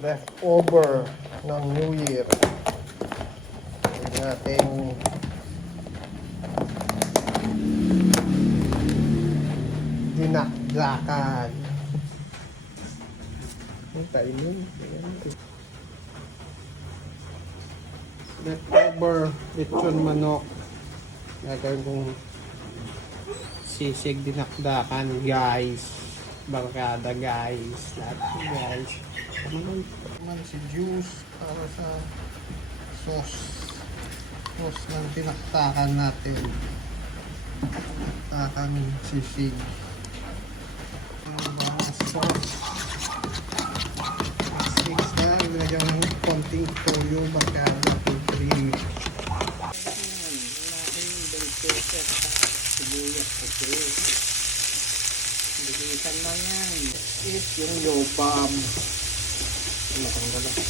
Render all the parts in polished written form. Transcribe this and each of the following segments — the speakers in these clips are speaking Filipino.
leftover ng New Year. Ito natin dinakdakan. Ang kainin. Leftover lechon manok. Gagawin kong sisig dinakdakan, guys. Barkada, guys. Lahat guys. Naman si juice para sa sauce. Sauce ng tinaktakan natin. Tinaktakan sisig. Ang mga sauce. Six na. Ilagyan ng konting toyo, barkada, putri. Bilisan lang yan. Is yung yobab. Natanggal ako.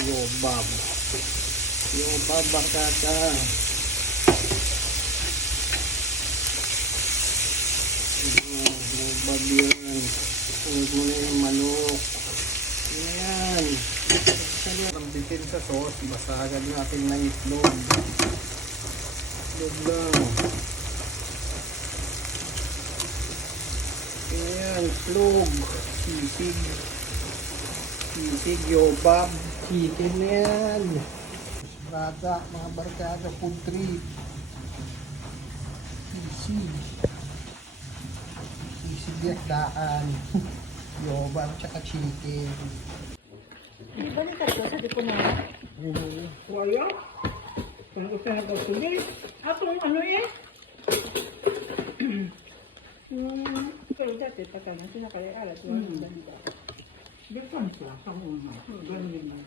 Yobab. Yobab barkada. Yobab yan. Huwag mo na yung manok. Yun na yan. Ang bitin sa sauce, basagan natin ng itlog. Itlog lang. Ayan, itlog. Sisig. Sisig, yobab. Chicken na yan. Brada, mga barkada, food trip. Sisig. Sisig yakdaan. Yobab, tsaka chicken. Di ba ni tatlo? Sabi ko na. Wala. Kung gusto na ko tuloy. Atong ano eh? Pero dati pagka na sinakaya alat. Different lang sa una. Ganun din lang.